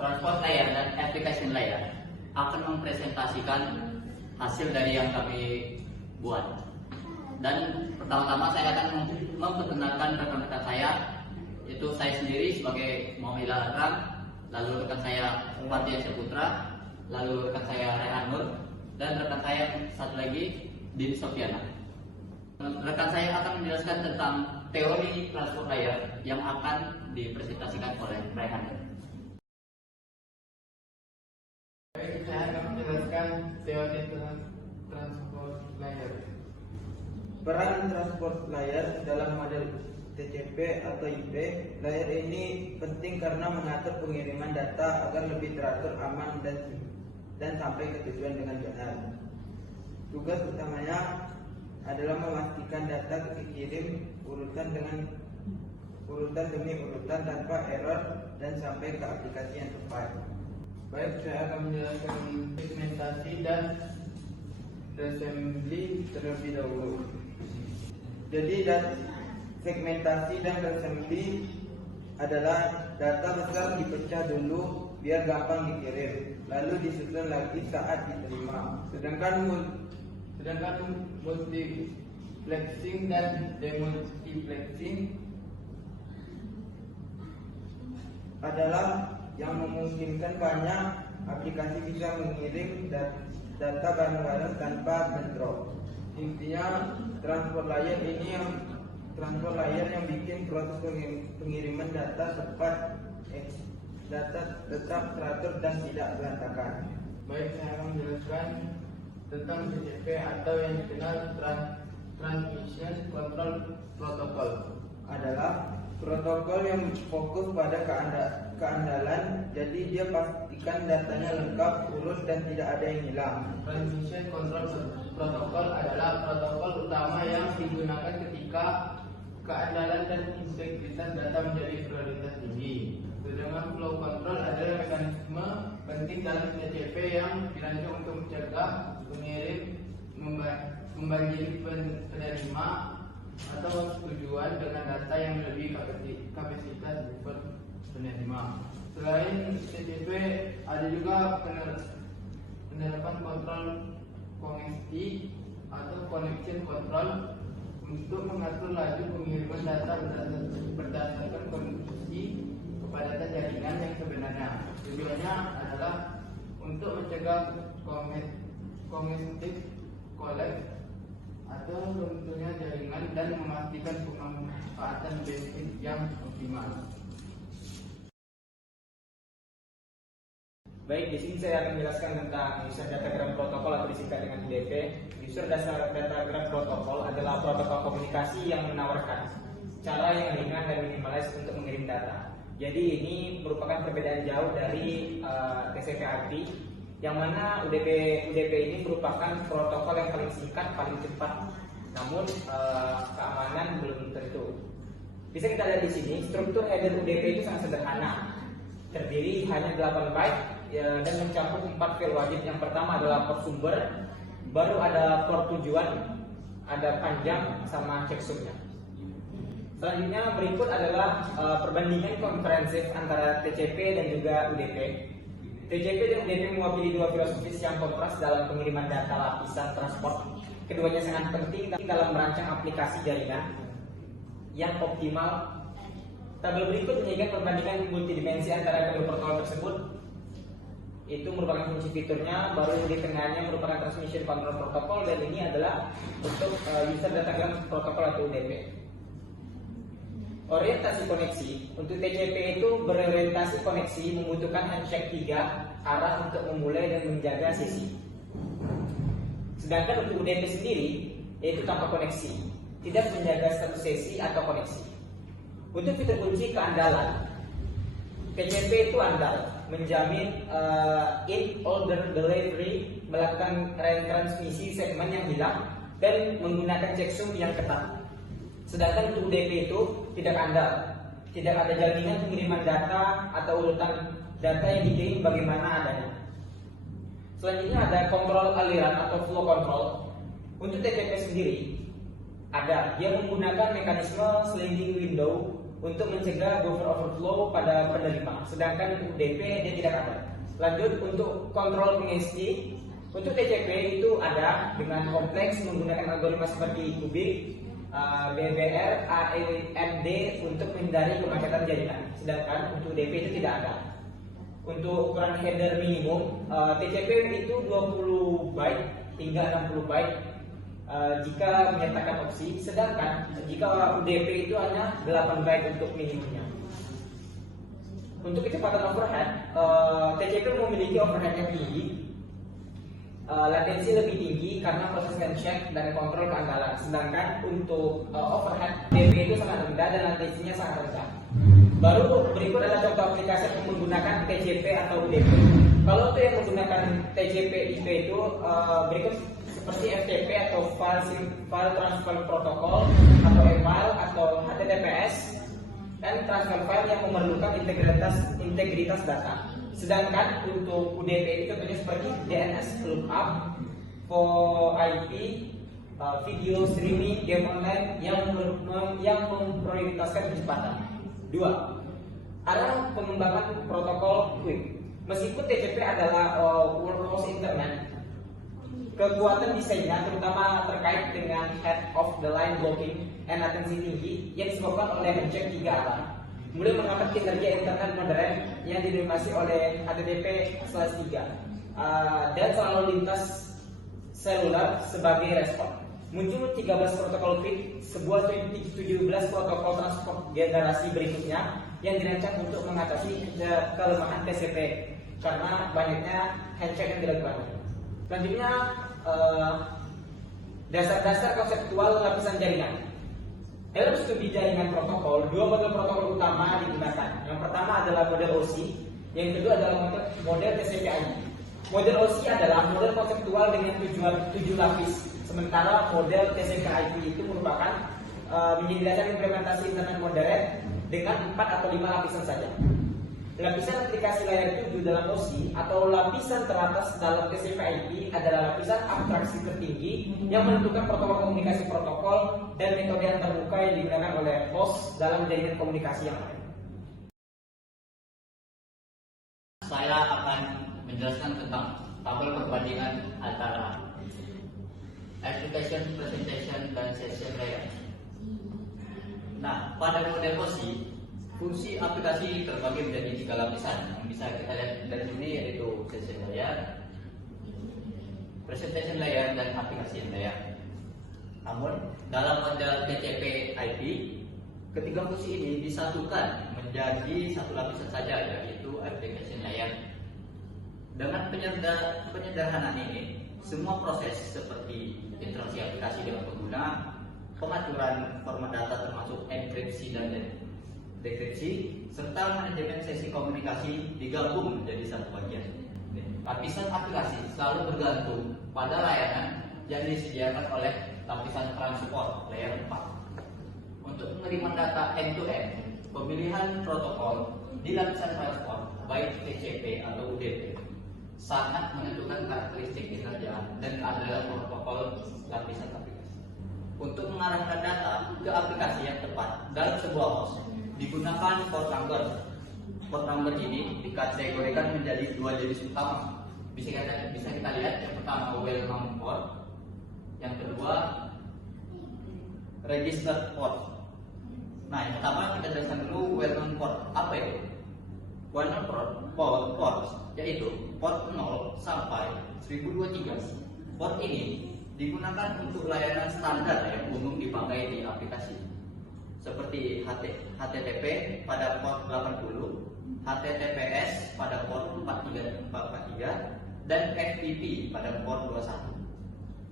transport layer dan application layer akan mempresentasikan hasil dari yang kami buat. Dan pertama-tama saya akan memperkenalkan rekan-rekan saya, yaitu saya sendiri sebagai Muhammad Adram, lalu rekan saya Fatia Saputra, lalu rekan saya Rehan Nur, dan rekan saya satu lagi Din Sofiana. Rekan saya akan menjelaskan tentang teori transport layer yang akan dipresentasikan oleh Rehan. Baik, saya akan menjelaskan teori transport layer. Peran transport layer dalam model TCP atau IP layer ini penting karena mengatur pengiriman data agar lebih teratur, aman, dan sampai ke tujuan dengan benar. Tugas utamanya adalah memastikan data dikirim urutan demi urutan tanpa error dan sampai ke aplikasi yang tepat. Baik, saya akan menjelaskan segmentasi dan assembly terlebih dahulu. Jadi segmentasi dan assembly adalah data besar dipecah dulu biar gampang dikirim, lalu disusun lagi saat diterima. Sedangkan multiplexing dan demultiplexing adalah yang memungkinkan banyak aplikasi bisa mengirim data bareng-bareng tanpa bentrok. Intinya transport layer yang bikin proses pengiriman data tetap teratur dan tidak berantakan. Baik, saya akan menjelaskan tentang TCP atau yang dikenal Transmission Control Protocol. Adalah protokol yang fokus pada keandalan, jadi dia pastikan datanya lengkap, urus, dan tidak ada yang hilang. Transmission Control Protocol adalah protokol utama yang digunakan ketika keandalan dan integritas data menjadi prioritas tinggi. Sedangkan flow control adalah mekanisme penting dalam TCP yang dirancang untuk mencegah pengirim membanjiri penerima atau tujuan dengan data yang lebih kapasitas buffer penerima. Selain TCP, ada juga penerapan kontrol kongesti atau connection control untuk mengatur laju pengiriman data berdasarkan kondisi kepadatan jaringan yang sebenarnya. Tujuannya adalah untuk mencegah cognitive collapse atau runtuhnya jaringan dan memastikan pemanfaatan bandwidth yang optimal. Baik, di sini saya akan menjelaskan tentang User Datagram Protocol atau disingkat dengan UDP. User Datagram Protocol adalah protokol komunikasi yang menawarkan cara yang ringan dan minimalis untuk mengirim data. Jadi ini merupakan perbedaan jauh dari TCP/IP, yang mana UDP ini merupakan protokol yang paling singkat, paling cepat, namun keamanan belum tentu. Bisa kita lihat di sini, struktur header UDP itu sangat sederhana, terdiri hanya 8 byte dan mencakup 4 file wajib. Yang pertama adalah port sumber, baru ada port tujuan, ada panjang sama checksumnya. Selanjutnya berikut adalah perbandingan komprehensif antara TCP dan juga UDP. TCP dan UDP mewakili dua filosofis yang kontras dalam pengiriman data lapisan transport. Keduanya sangat penting dalam merancang aplikasi jaringan yang optimal. Tabel berikut menunjukkan perbandingan multidimensi antara kedua protokol tersebut. Itu merupakan fungsi fiturnya, baru di tengahnya merupakan Transmission Control Protocol, dan ini adalah untuk User Datagram Protocol atau UDP. Orientasi koneksi. Untuk TCP itu berorientasi koneksi, membutuhkan handshake 3 arah untuk memulai dan menjaga sesi. Sedangkan untuk UDP sendiri, yaitu tanpa koneksi, tidak menjaga status sesi atau koneksi. Untuk fitur kunci keandalan, TCP itu andal, menjamin in order delivery, melakukan retransmisi segmen yang hilang, dan menggunakan checksum yang ketat. Sedangkan untuk UDP itu tidak andal, tidak ada jaminan pengiriman data atau urutan data yang dikirim bagaimana adanya. Selanjutnya ada kontrol aliran atau flow control. Untuk TCP sendiri ada, dia menggunakan mekanisme sliding window untuk mencegah buffer overflow pada penerima, sedangkan UDP dia tidak ada. Lanjut untuk kontrol pengisi. Untuk TCP itu ada dengan kompleks menggunakan algoritma seperti kubik, BBR, AEMD untuk menghindari kemacetan jaringan. Sedangkan untuk UDP itu tidak ada. Untuk ukuran header minimum, TCP itu 20 byte hingga 60 byte jika menyertakan opsi, sedangkan jika UDP itu hanya 8 byte untuk minimumnya. Untuk kecepatan overhead, TCP memiliki overhead yang tinggi, latensi lebih tinggi karena proses handshake dan kontrol keandalan. Sedangkan untuk overhead, UDP itu sangat rendah dan latensinya sangat rendah. Baru berikut adalah contoh aplikasi yang menggunakan TCP atau UDP. Kalau untuk yang menggunakan TCP IP itu berikut seperti FTP atau File Transfer Protocol atau email atau HTTPS dan transfer file yang memerlukan integritas data. Sedangkan untuk UDP itu contohnya seperti DNS lookup, VoIP, video streaming, game online yang memprioritaskan kecepatan. 2. Arah pengembangan protokol QUIC. Meskipun TCP adalah workhorse internet, kekuatan desainnya terutama terkait dengan head of the line blocking and latensi tinggi yang disebabkan oleh handshake 3 arah, mulai menghambat kinerja internet modern yang didominasi oleh HTTP/3 dan selalu lintas seluler sebagai respon. Muncul 13 protokol QUIC, sebuah 17 protokol transport generasi berikutnya yang dirancang untuk mengatasi kelemahan TCP karena banyaknya handshake yang dilakukan. Selanjutnya, dasar-dasar konseptual lapisan jaringan. Dalam studi jaringan protokol, 2 model protokol utama digunakan. Yang pertama adalah model OSI, yang kedua adalah model TCP/IP. Model OSI adalah model konseptual dengan 7 lapis, sementara model TCP/IP itu merupakan menjadi dasar implementasi internet modern dengan 4 atau 5 lapisan saja. Lapisan aplikasi layer 7 dalam OSI atau lapisan teratas dalam TCP/IP adalah lapisan abstraksi tertinggi yang menentukan protokol komunikasi protokol dan metode yang terbuka yang digunakan oleh host dalam jaringan komunikasi yang lain. Saya akan menjelaskan tentang tabel perbandingan antara application, presentation, dan session layer. Nah, pada model OSI, fungsi aplikasi terbagi menjadi 3 lapisan yang bisa kita lihat dari sini, yaitu session layer, presentation layer, dan application layer. Namun dalam model TCP/IP, ketiga fungsi ini disatukan menjadi 1 lapisan saja, yaitu application layer. Dengan penyederhanaan ini, semua proses seperti interaksi aplikasi dengan pengguna, pengaturan format data termasuk enkripsi dan dekripsi, serta manajemen sesi komunikasi digabung menjadi satu bagian. Lapisan aplikasi selalu bergantung pada layanan yang disediakan oleh lapisan transport layer 4. Untuk menerima data end-to-end, pemilihan protokol di lapisan transport baik TCP atau UDP sangat menentukan karakteristik kinerja dan keandalan protokol lapisan aplikasi. Untuk mengarahkan data ke aplikasi yang tepat dalam sebuah host, digunakan port number. Port number ini dikategorikan menjadi 2 jenis utama. Bisa kita lihat, yang pertama well-known port, yang kedua registered port. Nah, yang pertama kita jelaskan dulu well-known port. Apa itu? Well-known port yaitu port 0 sampai 1023. Port ini digunakan untuk layanan standar yang umum dipakai di aplikasi, seperti HTTP pada port 80, HTTPS pada port 43, dan FTP pada port 21.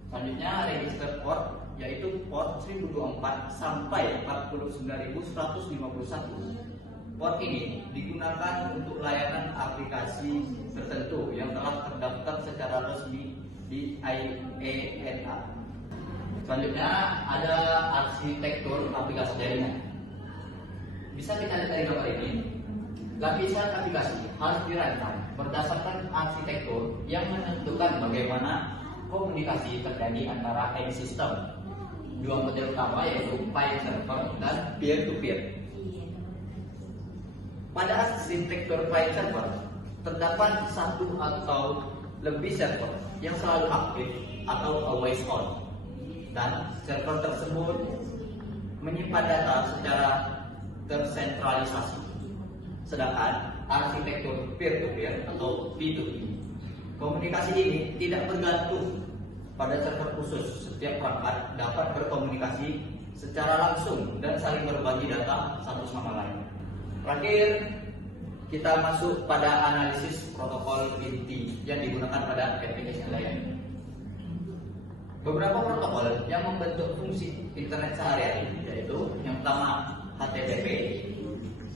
Selanjutnya register port, yaitu port 1024 sampai 49151. Port ini digunakan untuk layanan aplikasi tertentu yang telah terdaftar secara resmi di IANA. Selanjutnya ada arsitektur aplikasi jaringan. Bisa kita lihat dari gambar ini, lapisan aplikasi harus dirancang berdasarkan arsitektur yang menentukan bagaimana komunikasi terjadi antara end system. 2 model utama yaitu file server dan peer-to-peer. Pada arsitektur client server terdapat satu atau lebih server yang selalu aktif atau always on, dan server tersebut menyimpan data secara tersentralisasi. Sedangkan arsitektur peer-to-peer atau B2B, komunikasi ini tidak bergantung pada server khusus. Setiap perangkat dapat berkomunikasi secara langsung dan saling berbagi data satu sama lain. Terakhir, kita masuk pada analisis protokol inti yang digunakan pada application layer. Beberapa protokol yang membentuk fungsi internet sehari-hari, yaitu yang pertama HTTP,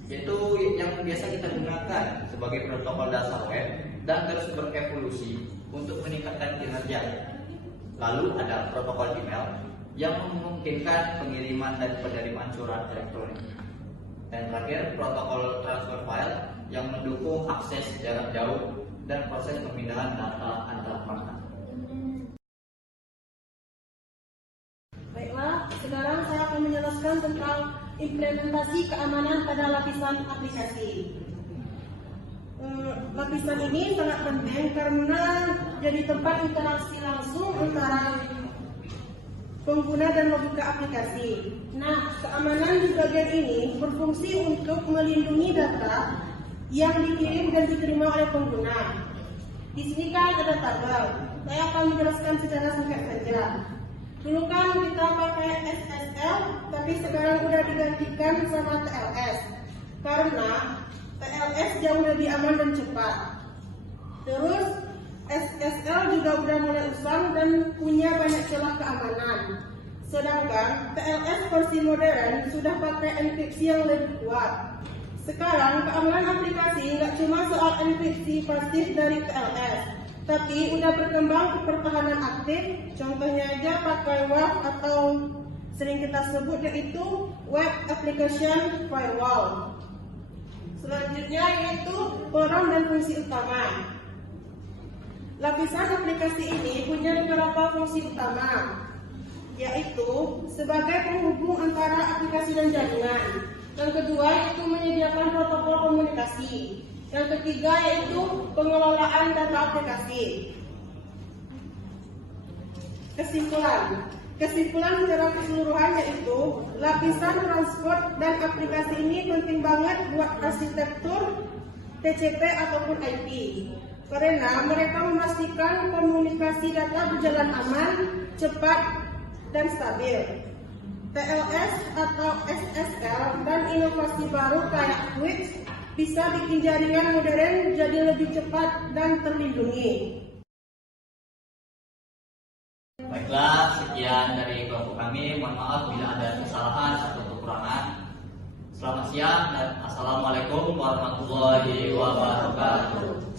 yaitu yang biasa kita gunakan sebagai protokol dasar web dan terus berevolusi untuk meningkatkan kinerja. Lalu ada protokol email yang memungkinkan pengiriman dan penerimaan surat elektronik. Dan terakhir, protokol transfer file yang mendukung akses jarak jauh dan proses pemindahan data antar perangkat. Baiklah, sekarang saya akan menjelaskan tentang implementasi keamanan pada lapisan aplikasi. Lapisan ini sangat penting karena jadi tempat interaksi langsung antara pengguna dan logika aplikasi. Nah, keamanan di bagian ini berfungsi untuk melindungi data yang dikirim dan diterima oleh pengguna. Di sini kan ada tabel. Saya akan menjelaskan secara singkat saja. Dulu kan kita pakai SSL, tapi sekarang udah digantikan sama TLS. Karena TLS jauh lebih aman dan cepat. Terus SSL juga udah mulai usang dan punya banyak celah keamanan. Sedangkan TLS versi modern sudah pakai enkripsi yang lebih kuat. Sekarang keamanan aplikasi nggak cuma soal enkripsi pasif dari TLS, tapi udah berkembang ke pertahanan aktif. Contohnya aja pakai WAF atau sering kita sebut yaitu Web Application Firewall. Selanjutnya yaitu peran dan fungsi utama. Lapisan aplikasi ini punya beberapa fungsi utama, yaitu sebagai penghubung antara aplikasi dan jaringan. Yang kedua yaitu menyediakan protokol komunikasi. Yang ketiga yaitu pengelolaan data aplikasi. Kesimpulan secara keseluruhan yaitu lapisan transport dan aplikasi ini penting banget buat arsitektur TCP ataupun IP. Karena mereka memastikan komunikasi data berjalan aman, cepat, dan stabil. TLS atau SSL dan inovasi baru kayak Switch bisa bikin jaringan modern jadi lebih cepat dan terlindungi. Baiklah, sekian dari kelompok kami. Mohon maaf bila ada kesalahan atau kekurangan. Selamat siang dan assalamualaikum warahmatullahi wabarakatuh.